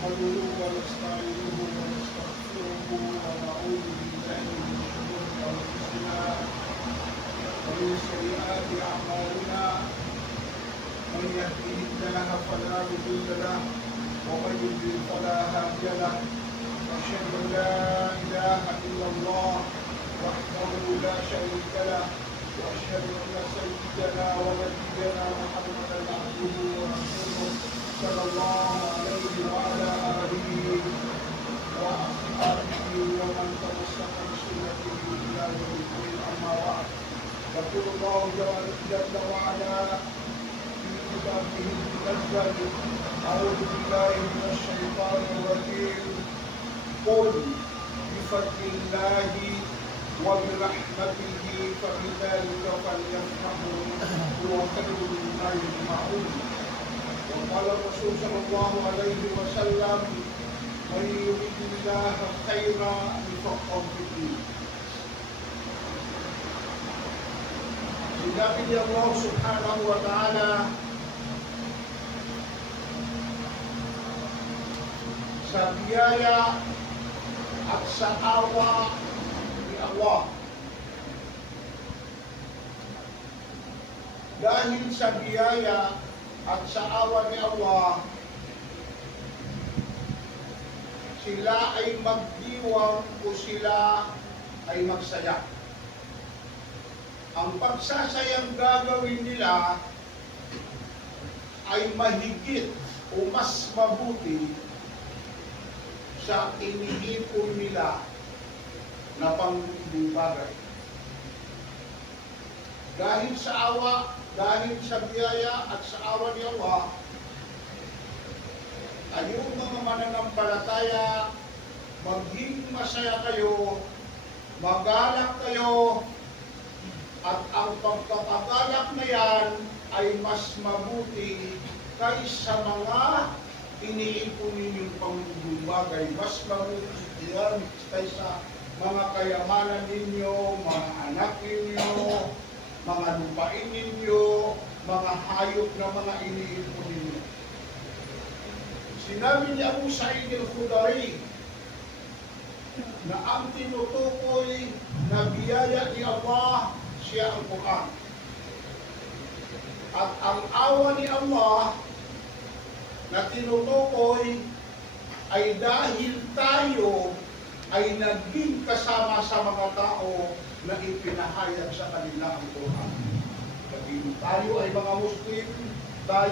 نحمده ونستعينه ونستغفره ونعوذ بالله من شرور أنفسنا ومن سيئات أعمالنا. من يهده الله فلا مضل له ومن يضلل فلا هادي له. واشهد أن لا إله إلا الله وحده لا شريك له. وأشهد أن سيدنا ونبينا محمدا عبده ورسوله. صلى الله عليه وعلى آله وأصحابه ومن تمسك بسنته إلى يوم الدين. أما بعد يقول الله جل وعلا في كتابه المنزل أعوذ بالله من الشيطان الرجيم. قل بفضل الله وبرحمته فبذلك فليفرحوا. هو خير مما يجمعون وقال الرسول صلى الله عليه وسلم من يريد الله خيرا يفقه في الدين. إذا قد الله سبحانه وتعالى سبيايا أتسأوى لله Dahil sa biyaya at sa awa ni Allah, sila ay magdiwang o sila ay magsaya. Ang pagsasayang gagawin nila ay mahigit o mas mabuti sa iniipon nila na pangibing bagay. Dahil sa awa, dahil sa biyaya at sa awa ni Allah, kayong mga mananampalataya, maging masaya kayo, magalak kayo, at ang pagpapagalak na yan ay mas mabuti kaysa mga iniipon ninyong pangbubumbagay. Mas mabuti yan kaysa mga kayamanan ninyo, mga anak ninyo, mga lupain ninyo, mga hayop na mga iniipon ninyo. Sinabi ni Abu Sa'id al-Khudari na ang tinutukoy na biyaya ni Allah siya ang Quran. At ang awa ni Allah na tinutukoy ay dahil tayo ay naging kasama sa mga tao na ipinahayag sa kanila ang Quran. Dahil tayo ay mga Muslim, tayo